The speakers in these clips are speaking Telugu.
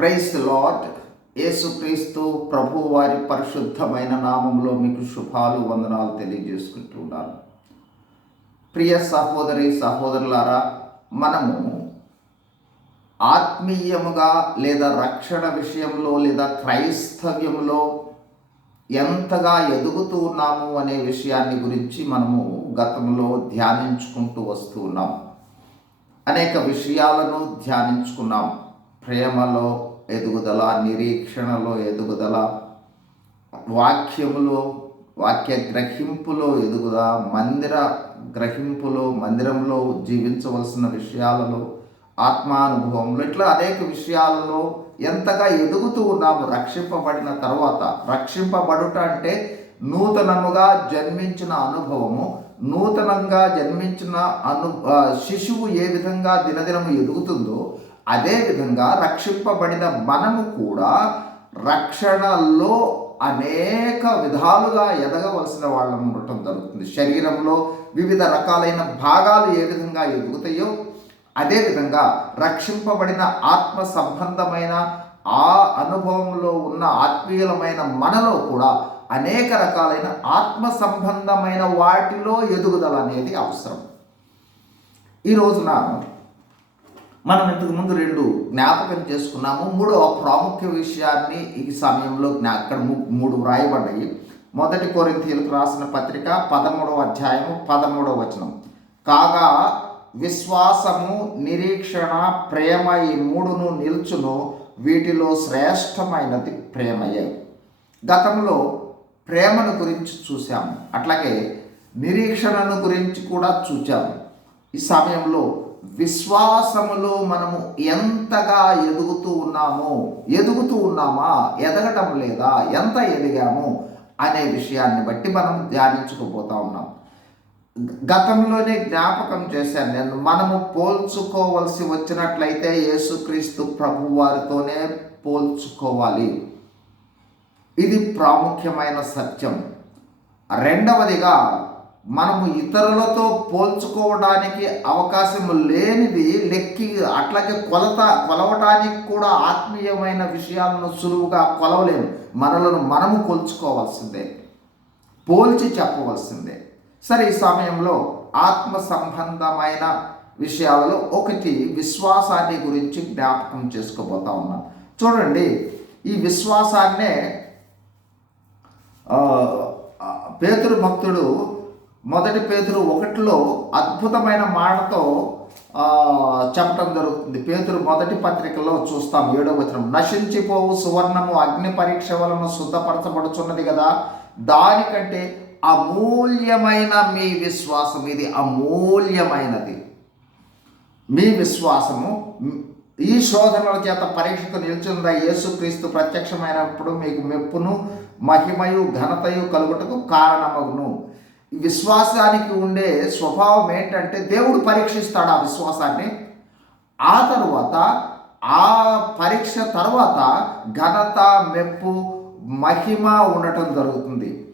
ప్రైస్ లార్డ్ యేసుక్రీస్తు ప్రభు వారి పరిశుద్ధమైన నామంలో మీకు శుభాలు వందనాలు తెలియజేసుకుంటున్నాను ప్రియ సహోదరి సహోదరులారా మనము ఆత్మీయముగా లేదా రక్షణ విషయంలో లేదా క్రైస్తవ్యంలో ఎంతగా ఎదుగుతూ ఉన్నాము అనే విషయాన్ని గురించి మనము గతంలో ధ్యానించుకుంటూ వస్తూ ఉన్నాం అనేక విషయాలను ధ్యానించుకున్నాం ప్రేమలో ఎదుగుదల నిరీక్షణలో ఎదుగుదల వాక్యములో వాక్య గ్రహింపులో ఎదుగుదల మందిర గ్రహింపులో మందిరంలో జీవించవలసిన విషయాలలో ఆత్మానుభవంలో ఇట్లా అనేక విషయాలలో ఎంతగా ఎదుగుతూ ఉన్నాము రక్షింపబడిన తర్వాత. రక్షింపబడుట అంటే నూతనముగా జన్మించిన అనుభవము. నూతనంగా జన్మించిన అను శిశువు ఏ విధంగా దినదినము ఎదుగుతుందో అదే విధంగా రక్షింపబడిన మనము కూడా రక్షణలో అనేక విధాలుగా ఎదగవలసిన వాళ్ళం ఉండటం జరుగుతుంది. శరీరంలో వివిధ రకాలైన భాగాలు ఏ విధంగా ఎదుగుతాయో అదేవిధంగా రక్షింపబడిన ఆత్మ సంబంధమైన ఆ అనుభవంలో ఉన్న ఆత్మీయులమైన మనలో కూడా అనేక రకాలైన ఆత్మ సంబంధమైన వాటిలో ఎదుగుదల అనేది అవసరం. ఈ రోజున మనం ఇంతకు ముందు రెండు జ్ఞాపకం చేసుకున్నాము. మూడు ప్రాముఖ్య విషయాన్ని ఈ సమయంలో జ్ఞా అక్కడ ము- మూడు వ్రాయబడ్డాయి. మొదటి కొరింథీయులకు రాసిన పత్రిక పదమూడవ అధ్యాయము పదమూడవ వచనం. కాగా విశ్వాసము నిరీక్షణ ప్రేమ ఈ మూడును నిల్చును వీటిలో శ్రేష్టమైనది ప్రేమయే. గతంలో ప్రేమను గురించి చూసాము అట్లాగే నిరీక్షణను గురించి కూడా చూచాము. ఈ సమయంలో విశ్వాసములో మనము ఎంతగా ఎదుగుతూ ఉన్నామో ఎదుగుతూ ఉన్నామా ఎదగటం లేదా ఎంత ఎదిగాము అనే విషయాన్ని బట్టి మనం ధ్యానించుకుపోతా ఉన్నాం. గతంలోనే జ్ఞాపకం చేశాను నేను మనము పోల్చుకోవలసి వచ్చినట్లయితే యేసుక్రీస్తు ప్రభు వారితోనే పోల్చుకోవాలి. ఇది ప్రాముఖ్యమైన సత్యం. రెండవదిగా మనము ఇతరులతో పోల్చుకోవడానికి అవకాశం లేనిది లెక్కి అట్లాగే కొలత కొలవటానికి కూడా ఆత్మీయమైన విషయాలను సులువుగా కొలవలేము. మనలను మనము కొలుచుకోవాల్సిందే. పోల్చి చెప్పవలసిందే. సరే ఈ సమయంలో ఆత్మ సంబంధమైన విషయాలలో ఒకటి విశ్వాసాన్ని గురించి జ్ఞాపకం చేసుకోబోతా ఉన్నాం. చూడండి ఈ విశ్వాసాన్నే ఆ, పేతురు భక్తుడు మొదటి పేతురు ఒకటిలో అద్భుతమైన మాటతో చెప్పడం జరుగుతుంది. పేతురు మొదటి పత్రికలో చూస్తాం ఏడో వచనం. నశించిపోవు సువర్ణము అగ్ని పరీక్ష వలన శుద్ధపరచబడుచున్నది కదా. దానికంటే అమూల్యమైన మీ విశ్వాసం ఇది అమూల్యమైనది. మీ విశ్వాసము ఈ శోధనల చేత పరీక్షకు నిలిచిందా యేసుక్రీస్తు ప్రత్యక్షమైనప్పుడు మీకు మెప్పును మహిమయు ఘనతయు కలుగుటకు కారణమగును. విశ్వాసానికి ఉండే స్వభావం ఏంటంటే దేవుడు పరీక్షిస్తాడు ఆ విశ్వాసాన్ని. ఆ తరువాత ఆ పరీక్ష తర్వాత ఘనత మెప్పు మహిమ ఉండటం జరుగుతుంది.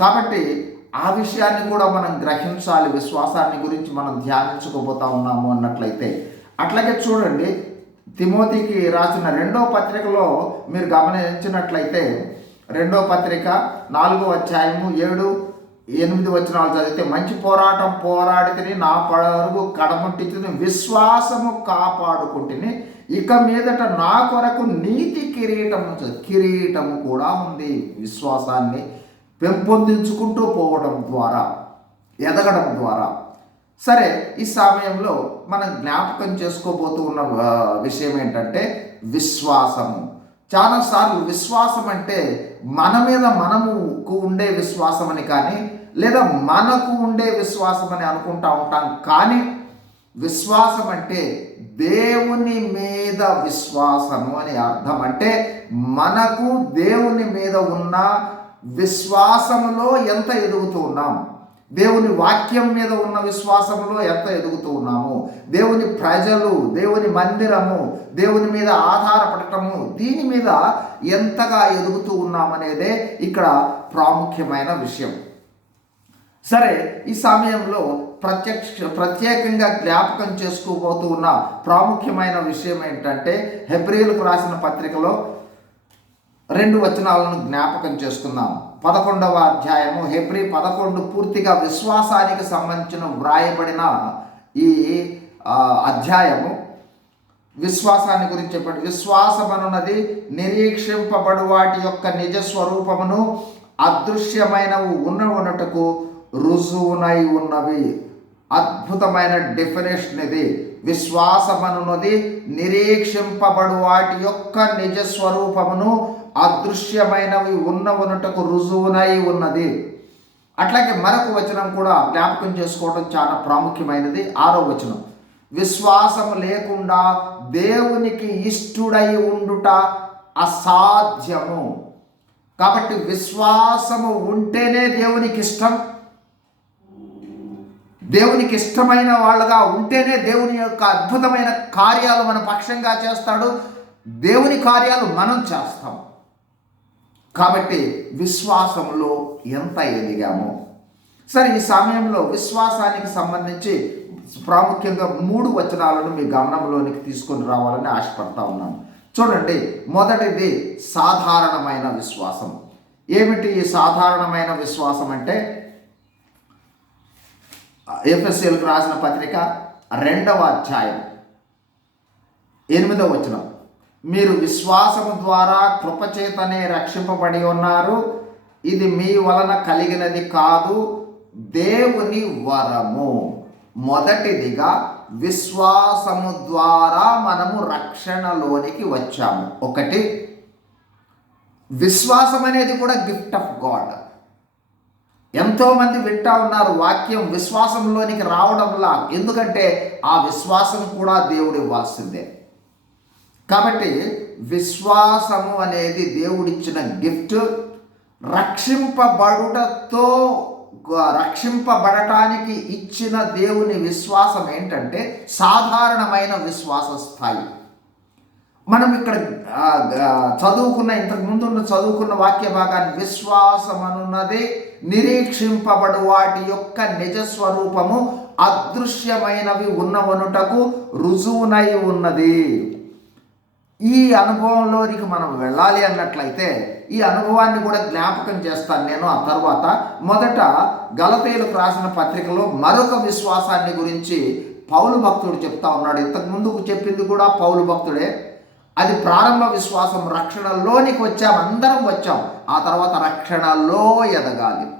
కాబట్టి ఆ విషయాన్ని కూడా మనం గ్రహించాలి విశ్వాసాన్ని గురించి మనం ధ్యానించుకోబోతా ఉన్నాము అన్నట్లయితే. అట్లాగే చూడండి తిమోతికి రాసిన రెండో పత్రికలో మీరు గమనించినట్లయితే రెండో పత్రిక నాలుగో అధ్యాయము ఏడు ఎనిమిది వచనాలు చదివితే మంచి పోరాటం పోరాడితేనే నా పరుగు కడముట్టించుని విశ్వాసము కాపాడుకుంటుని ఇక మీదట నా కొరకు నీతి కిరీటం కిరీటం కిరీటము కూడా ఉంది విశ్వాసాన్ని పెంపొందించుకుంటూ పోవడం ద్వారా ఎదగడం ద్వారా. సరే ఈ సమయంలో మనం జ్ఞాపకం చేసుకోబోతూ ఉన్న విషయం ఏంటంటే విశ్వాసము. చాలాసార్లు విశ్వాసం అంటే మన మీద మనముకు ఉండే విశ్వాసం అని కానీ లేదా మనకు ఉండే విశ్వాసం అని అనుకుంటా ఉంటాం కానీ విశ్వాసం అంటే దేవుని మీద విశ్వాసము అని అర్థం. అంటే మనకు దేవుని మీద ఉన్న విశ్వాసములో ఎంత ఎదుగుతూ ఉన్నాం? దేవుని వాక్యం మీద ఉన్న విశ్వాసంలో ఎంత ఎదుగుతూ ఉన్నాము? దేవుని ప్రజలు దేవుని మందిరము దేవుని మీద ఆధారపడటము దీని మీద ఎంతగా ఎదుగుతూ ఉన్నామనేదే ఇక్కడ ప్రాముఖ్యమైన విషయం. సరే ఈ సమయంలో ప్రత్యక్ష ప్రత్యేకంగా జ్ఞాపకం చేసుకోబోతూ ఉన్న ప్రాముఖ్యమైన విషయం ఏంటంటే హెబ్రిలకు రాసిన పత్రికలో రెండు వచనాలను జ్ఞాపకం చేసుకుందాం పదకొండవ అధ్యాయము హెబ్రి పదకొండు పూర్తిగా విశ్వాసానికి సంబంధించిన వ్రాయబడిన ఈ అధ్యాయము. విశ్వాసాన్ని గురించి చెప్పాడు. విశ్వాసం నిరీక్షింపబడు వాటి యొక్క నిజ స్వరూపమును అదృశ్యమైనవి ఉన్న ఉన్నటకు రుజువునై ఉన్నవి. అద్భుతమైన డెఫినేషన్ ఇది. విశ్వాసమనున్నది నిరీక్షింపబడు వాటి యొక్క నిజ స్వరూపమును అదృశ్యమైనవి ఉన్న ఉన్నటకు రుజువునై ఉన్నది. అట్లాగే మరొక వచనం కూడా జ్ఞాపకం చేసుకోవడం చాలా ప్రాముఖ్యమైనది. ఆరో వచనం. విశ్వాసం లేకుండా దేవునికి ఇష్టుడై ఉండుట అసాధ్యము. కాబట్టి విశ్వాసము ఉంటేనే దేవునికి ఇష్టం. దేవునికి ఇష్టమైన వాళ్ళగా ఉంటేనే దేవుని యొక్క అద్భుతమైన కార్యాలు మన పక్షంగా చేస్తాడు. దేవుని కార్యాలు మనం చేస్తాం. కాబట్టి విశ్వాసంలో ఎంత ఎదిగామో. సరే ఈ సమయంలో విశ్వాసానికి సంబంధించి ప్రాముఖ్యంగా మూడు వచనాలను మీ గమనంలోనికి తీసుకొని రావాలని ఆశపడతా ఉన్నాను. చూడండి మొదటిది సాధారణమైన విశ్వాసం. ఏమిటి ఈ సాధారణమైన విశ్వాసం అంటే? ఎఫ్ఎస్ఎల్కు రాసిన పత్రిక రెండవ అధ్యాయం. ఎనిమిదవ వచనం. మీరు విశ్వాసము ద్వారా కృపచేతనే రక్షింపబడి ఉన్నారు. ఇది మీ వలన కలిగినది కాదు దేవుని వరము. మొదటిదిగా విశ్వాసము ద్వారా మనము రక్షణలోనికి వచ్చాము. ఒకటి విశ్వాసం అనేది కూడా గిఫ్ట్ ఆఫ్ గాడ్ ఎంతోమంది వింటా ఉన్నారు వాక్యం విశ్వాసంలోనికి రావడంలా ఎందుకంటే ఆ విశ్వాసం కూడా దేవుడు ఇవ్వాల్సిందే. కాబట్టి విశ్వాసము అనేది దేవుడిచ్చిన గిఫ్ట్. రక్షింపబడుటతో రక్షింపబడటానికి ఇచ్చిన దేవుని విశ్వాసం ఏంటంటే సాధారణమైన విశ్వాస స్థాయి మనం ఇక్కడ చదువుకున్న ఇంతకుముందు ఉన్న చదువుకున్న వాక్య భాగాన్ని విశ్వాసం అనున్నది నిరీక్షింపబడు వాటి యొక్క నిజ స్వరూపము అదృశ్యమైనవి ఉన్నవనుటకు రుజువునై ఉన్నది. ఈ అనుభవంలోనికి మనం వెళ్ళాలి అన్నట్లయితే ఈ అనుభవాన్ని కూడా జ్ఞాపకం చేస్తాను నేను ఆ తర్వాత. మొదట గలతీయులకు రాసిన పత్రికలో మరొక విశ్వాసాన్ని గురించి పౌలు భక్తుడు చెప్తా ఉన్నాడు. ఇంతకు ముందుకు చెప్పింది కూడా పౌలు భక్తుడే. అది ప్రారంభ విశ్వాసం రక్షణలోనికి వచ్చాం అందరం వచ్చాం. ఆ తర్వాత రక్షణలో ఎదగాలి.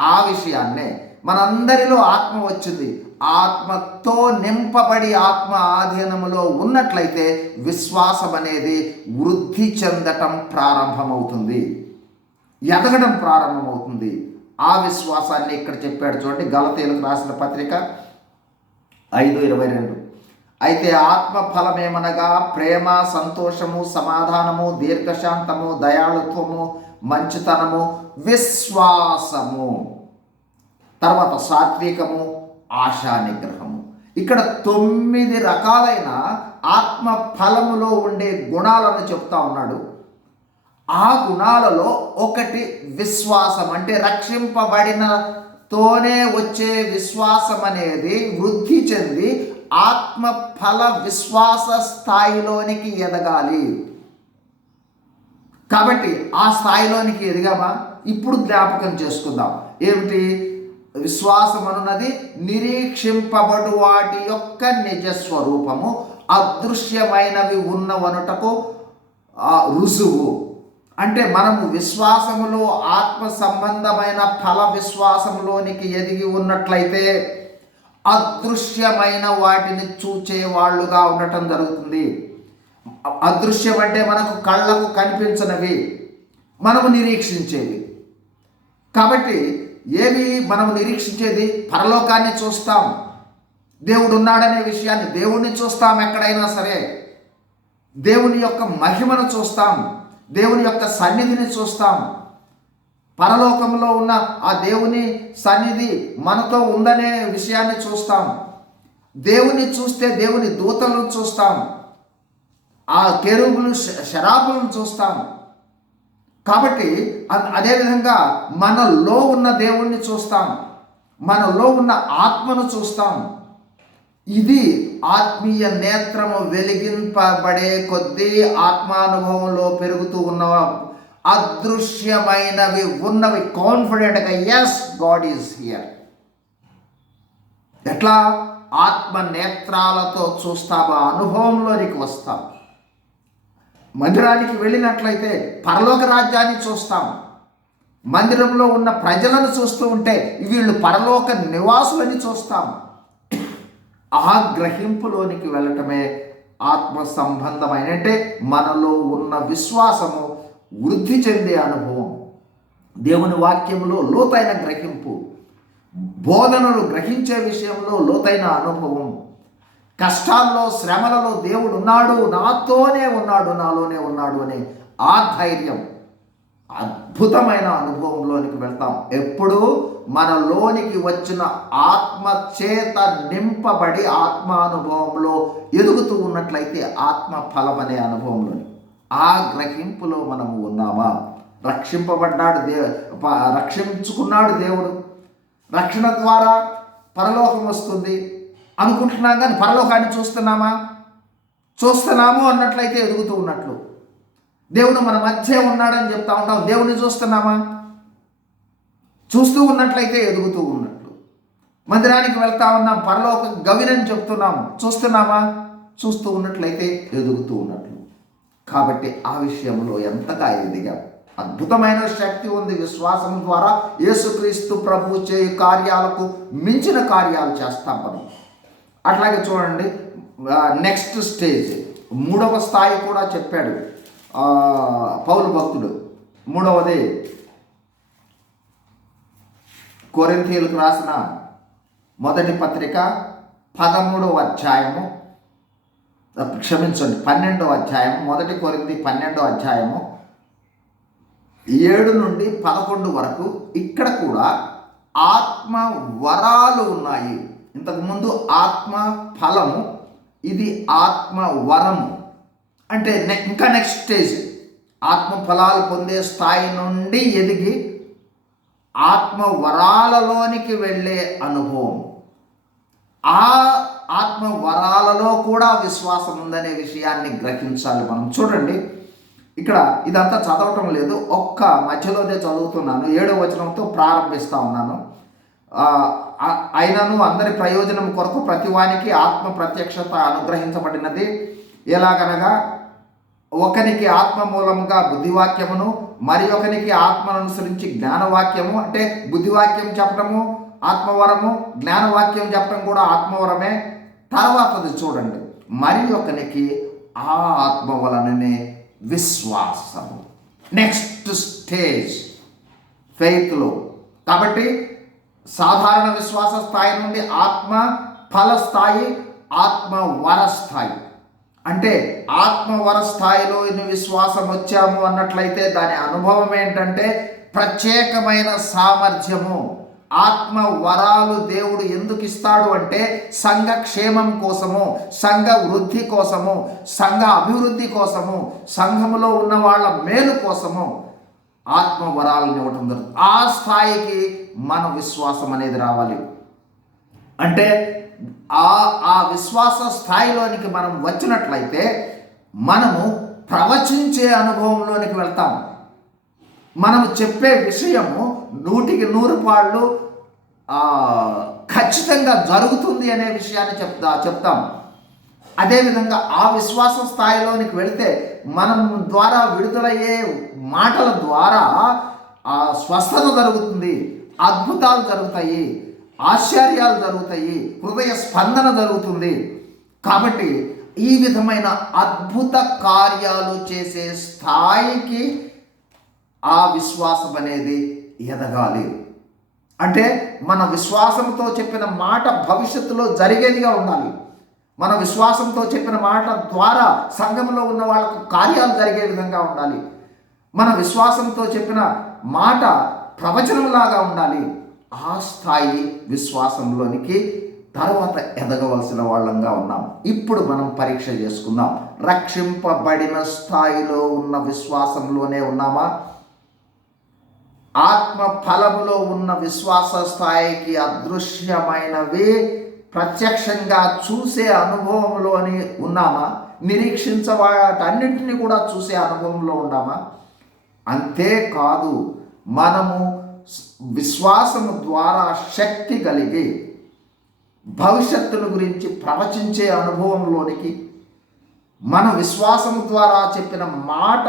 ఆ విషయాన్నే మనందరిలో ఆత్మ వచ్చింది. ఆత్మతో నింపబడి ఆత్మ ఆధీనములో ఉన్నట్లయితే విశ్వాసం అనేది వృద్ధి చెందటం ప్రారంభమవుతుంది. ఎదగడం ప్రారంభమవుతుంది. ఆ విశ్వాసాన్ని ఇక్కడ చెప్పాడు చూడండి గలతీలకు రాసిన పత్రిక ఐదు ఇరవై రెండు. అయితే ఆత్మ ఫలమేమనగా ప్రేమ సంతోషము సమాధానము దీర్ఘశాంతము దయాళుత్వము మంచితనము విశ్వాసము. తర్వాత సాత్వికము ఆశా నిగ్రహము ఇక్కడ తొమ్మిది రకాలైన ఆత్మ ఫలములో ఉండే గుణాలను చెప్తా ఉన్నాడు. ఆ గుణాలలో ఒకటి విశ్వాసం అంటే రక్షింపబడిన తోనే వచ్చే విశ్వాసం అనేది వృద్ధి చెంది ఆత్మ ఫల విశ్వాస స్థాయిలోనికి ఎదగాలి. కాబట్టి ఆ స్థాయిలోనికి ఎదిగామా? ఇప్పుడు జ్ఞాపకం చేసుకుందాం. ఏమిటి? విశ్వాసం అనున్నది నిరీక్షింపబడు వాటి యొక్క నిజ స్వరూపము అదృశ్యమైనవి ఉన్నవనుటకు రుజువు. అంటే మనము విశ్వాసములో ఆత్మ సంబంధమైన ఫల విశ్వాసంలోనికి ఎదిగి ఉన్నట్లయితే అదృశ్యమైన వాటిని చూచే వాళ్ళుగా ఉండటం జరుగుతుంది. అదృశ్యం అంటే మనకు కళ్ళకు కనిపించనివి మనము నిరీక్షించేవి. కాబట్టి ఏవి మనం నిరీక్షించేది పరలోకాన్ని చూస్తాం. దేవుడు ఉన్నాడనే విషయాన్ని దేవుణ్ణి చూస్తాం ఎక్కడైనా సరే. దేవుని యొక్క మహిమను చూస్తాం. దేవుని యొక్క సన్నిధిని చూస్తాం. పరలోకంలో ఉన్న ఆ దేవుని సన్నిధి మనతో ఉందనే విషయాన్ని చూస్తాం. దేవుని చూస్తే దేవుని దూతలను చూస్తాం. ఆ కెరూబులు శరాబులను చూస్తాం. కాబట్టి అదేవిధంగా మనలో ఉన్న దేవుణ్ణి చూస్తాం. మనలో ఉన్న ఆత్మను చూస్తాం. ఇది ఆత్మీయ నేత్రము వెలిగింపబడే కొద్దీ ఆత్మానుభవంలో పెరుగుతూ ఉన్న అదృశ్యమైనవి ఉన్నవి. కాన్ఫిడెంట్గా ఎస్ గాడ్ ఈజ్ హియర్ ఎట్లా? ఆత్మ నేత్రాలతో చూస్తామా? అనుభవంలోనికి వస్తాం. మందిరానికి వెళ్ళినట్లయితే పరలోక రాజ్యాన్ని చూస్తాం. మందిరంలో ఉన్న ప్రజలను చూస్తూ ఉంటే వీళ్ళు పరలోక నివాసులని చూస్తాం. ఆ గ్రహింపులోనికి వెళ్ళటమే ఆత్మ సంబంధమైన అంటే మనలో ఉన్న విశ్వాసము. వృద్ధి చెందే అనుభవం. దేవుని వాక్యంలో లోతైన గ్రహింపు బోధనలు గ్రహించే విషయంలో లోతైన అనుభవం. కష్టాల్లో శ్రమలలో దేవుడు ఉన్నాడు నాతోనే ఉన్నాడు నాలోనే ఉన్నాడు అనే ఆ ధైర్యం అద్భుతమైన అనుభవంలోనికి వెళ్తాం. ఎప్పుడు మనలోనికి వచ్చిన ఆత్మ చేత నింపబడి ఆత్మానుభవంలో ఎదుగుతూ ఉన్నట్లయితే ఆత్మ ఫలం అనే అనుభవంలోని ఆ గ్రహింపులో మనము ఉన్నామా? రక్షింపబడ్డాడు దే రక్షించుకున్నాడు దేవుడు. రక్షణ ద్వారా పరలోకం వస్తుంది. అనుకుంటున్నాం కానీ పరలోకాన్ని చూస్తున్నామా? చూస్తున్నాము అన్నట్లయితే ఎదుగుతూ ఉన్నట్లు. దేవుడు మన మధ్య ఉన్నాడని చెప్తా ఉంటాం దేవుని చూస్తున్నామా? చూస్తూ ఉన్నట్లయితే ఎదుగుతూ ఉన్నట్లు. మందిరానికి వెళ్తా ఉన్నాం. పరలోక గవినని చెప్తున్నాము. చూస్తున్నామా? చూస్తూ ఉన్నట్లయితే ఎదుగుతూ ఉన్నట్లు. కాబట్టి ఆ విషయంలో ఎంతగా ఎదిగాం అద్భుతమైన శక్తి ఉంది విశ్వాసం ద్వారా యేసుక్రీస్తు ప్రభు చేయు కార్యాలకు మించిన కార్యాలు చేస్తాం మనం. అట్లాగే చూడండి నెక్స్ట్ స్టేజ్ మూడవ స్థాయి కూడా చెప్పాడు పౌరు భక్తుడు. మూడవది కొరింథీయులకు రాసిన మొదటి పత్రిక పదమూడవ అధ్యాయము క్షమించండి పన్నెండో అధ్యాయం మొదటి కొరింది పన్నెండో అధ్యాయము ఏడు నుండి పదకొండు వరకు ఇక్కడ కూడా ఆత్మ వరాలు ఉన్నాయి. ఇంతకుముందు ఆత్మ ఫలము ఇది ఆత్మ వరము. అంటే ఇంకా నెక్స్ట్ స్టేజ్ ఆత్మ ఫలాలు పొందే స్థాయి నుండి ఎదిగి ఆత్మ వరాలలోనికి వెళ్ళే అనుభవం. ఆ ఆత్మ వరాలలో కూడా విశ్వాసం ఉందనే విషయాన్ని గ్రహించాలి మనం. చూడండి ఇక్కడ ఇదంతా చదవటం లేదు. ఒక్క మధ్యలోనే చదువుతున్నాను. ఏడో వచనంతో ప్రారంభిస్తా ఉన్నాను. అయినను అందరి ప్రయోజనం కొరకు ప్రతివానికి ఆత్మ ప్రత్యక్షత అనుగ్రహించబడినది. ఎలాగనగా ఒకనికి ఆత్మ మూలముగా బుద్ధివాక్యమును మరి ఒకనికి ఆత్మను అనుసరించి జ్ఞానవాక్యము అంటే బుద్ధివాక్యం చెప్పటము ఆత్మవరము జ్ఞానవాక్యం చెప్పడం కూడా ఆత్మవరమే. తర్వాతది చూడండి మరి ఒకనికి ఆ ఆత్మ వలననే విశ్వాసము. నెక్స్ట్ స్టేజ్ ఫెయిత్లో కాబట్టి సాధారణ విశ్వాస స్థాయి నుండి ఆత్మ ఫల స్థాయి ఆత్మ వర స్థాయి. అంటే ఆత్మ వర స్థాయిలో ఇన్ని విశ్వాసం వచ్చాము అన్నట్లయితే దాని అనుభవం ఏంటంటే ప్రత్యేకమైన సామర్థ్యము. ఆత్మ వరాలు దేవుడు ఎందుకు ఇస్తాడు అంటే సంఘ క్షేమం కోసము సంఘ వృద్ధి కోసము సంఘ అభివృద్ధి కోసము సంఘములో ఉన్న వాళ్ళ మేలు కోసము ఆత్మ వరాలను ఇవ్వటం జరుగుతుంది. ఆ స్థాయికి మన విశ్వాసం అనేది రావాలి. అంటే ఆ ఆ విశ్వాస స్థాయిలోనికి మనం వచ్చినట్లయితే మనము ప్రవచించే అనుభవంలోనికి వెళ్తాం. మనము చెప్పే విషయము నూటికి నూరు పాళ్ళు ఖచ్చితంగా జరుగుతుంది అనే విషయాన్ని చెప్తా చెప్తాం. అదేవిధంగా ఆ విశ్వాస స్థాయిలోనికి వెళితే మనం ద్వారా విడుదలయ్యే మాటల ద్వారా ఆ స్వస్థత జరుగుతుంది అద్భుతాలు జరుగుతాయి ఆశ్చర్యాలు జరుగుతాయి హృదయ స్పందన జరుగుతుంది. కాబట్టి ఈ విధమైన అద్భుత కార్యాలు చేసే స్థాయికి ఆ విశ్వాసం అనేది ఎదగాలి. అంటే మన విశ్వాసంతో చెప్పిన మాట భవిష్యత్తులో జరిగేదిగా ఉండాలి. మన విశ్వాసంతో చెప్పిన మాట ద్వారా సంఘంలో ఉన్న వాళ్ళకు కార్యాలు జరిగే విధంగా ఉండాలి. మన విశ్వాసంతో చెప్పిన మాట ప్రవచనంలాగా ఉండాలి. ఆ స్థాయి విశ్వాసంలోనికి తర్వాత ఎదగవలసిన వాళ్ళంగా ఉన్నాం. ఇప్పుడు మనం పరీక్ష చేసుకుందాం. రక్షింపబడిన స్థాయిలో ఉన్న విశ్వాసంలోనే ఉన్నామా? ఆత్మ ఫలములో ఉన్న విశ్వాస స్థాయికి అదృశ్యమైనవి ప్రత్యక్షంగా చూసే అనుభవంలోని ఉన్నామా? నిరీక్షించవాటన్నింటినీ కూడా చూసే అనుభవంలో ఉన్నామా? అంతేకాదు మనము విశ్వాసము ద్వారా శక్తి కలిగి భవిష్యత్తుల గురించి ప్రవచించే అనుభవంలోనికి మన విశ్వాసం ద్వారా చెప్పిన మాట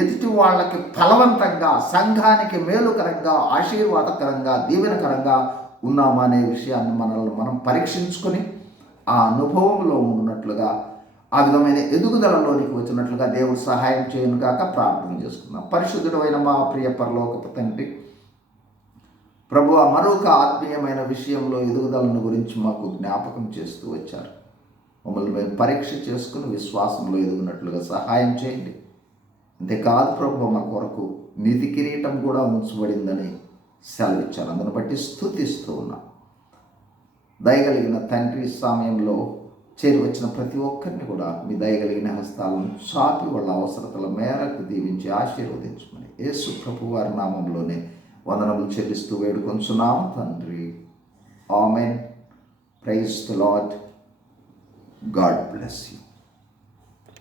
ఎదుటి వాళ్ళకి ఫలవంతంగా సంఘానికి మేలుకరంగా ఆశీర్వాదకరంగా దీవెనకరంగా ఉన్నామా అనే విషయాన్ని మనల్ని మనం పరీక్షించుకొని ఆ అనుభవంలో ఉన్నట్లుగా ఆ విధమైన ఎదుగుదలలోనికి వచ్చినట్లుగా దేవుడు సహాయం చేయను కాక ప్రార్థన చేసుకుందాం. పరిశుద్ధుడమైన మా ప్రియ పరలోకపు తండ్రి ప్రభు మరొక ఆత్మీయమైన విషయంలో ఎదుగుదలను గురించి మాకు జ్ఞాపకం చేస్తూ వచ్చారు. మమ్మల్ని మేము పరీక్ష చేసుకుని విశ్వాసంలో ఎదుగునట్లుగా సహాయం చేయండి. అంతేకాదు ప్రభు మా కొరకు నీతి కిరీటం కూడా ఉంచబడిందని సెలవిచ్చాను అందును బట్టి స్థుతిస్తూ ఉన్నా. దయగలిగిన తండ్రి సమయంలో చేరి వచ్చిన ప్రతి ఒక్కరిని కూడా మీ దయగలిగిన హస్తాలను చాపి వాళ్ళ అవసరతల మేరకు దీవించి ఆశీర్వదించమని యేసు ప్రభు వారి నామంలోనే వందనములు చెల్లిస్తూ వేడుకొంచున్నాము తండ్రి. Amen. Praise the Lord God bless you.